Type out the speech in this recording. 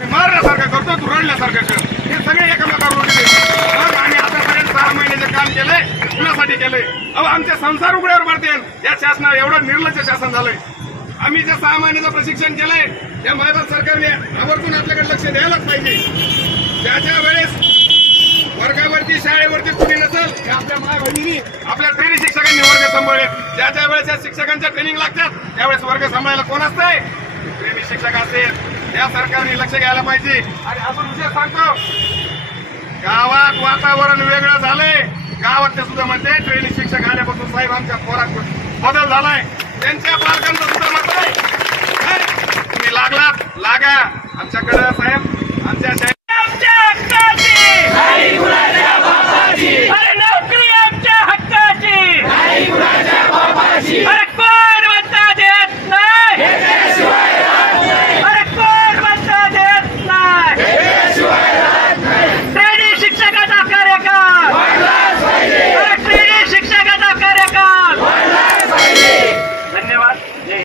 मी मारण्यासारखं करतो तू रडल्यासारखं कर. हे सगळे एकमेकावर उडले मग आम्ही आतापर्यंत सहा महिन्याचे काम केलंय कुणासाठी केलंय? अहो आमचे संसार उघड्यावर मारते या शासना एवढं निर्लज्ज शासन झालंय. आम्ही जे सहा महिन्याचं प्रशिक्षण केलंय त्या महाराज सरकारने आवर्जून आपल्याकडे लक्ष द्यायलाच पाहिजे. त्याच्या वेळेस वर्गावरती शाळेवरती कुणी नसेल हे आपल्या माय बहिणी आपल्या ट्रेनिंग शिक्षकांनी वर्ग सांभाळले. ज्या ज्या वेळेस या शिक्षकांच्या ट्रेनिंग लागतात त्यावेळेस वर्ग सांभाळायला कोण असतंय? ट्रेनिंग शिक्षक असतील. या सरकारने लक्ष घ्यायला पाहिजे. आणि अजून विषय सांगतो. गावात वातावरण वेगळं झालंय. गावातले सुद्धा म्हणते ट्रेनिंग शिक्षक आल्यापासून साहेब आमच्या पोरात बदल झालाय. त्यांच्या पालकांचं सुद्धा मत आहे तुम्ही लागलात लागा.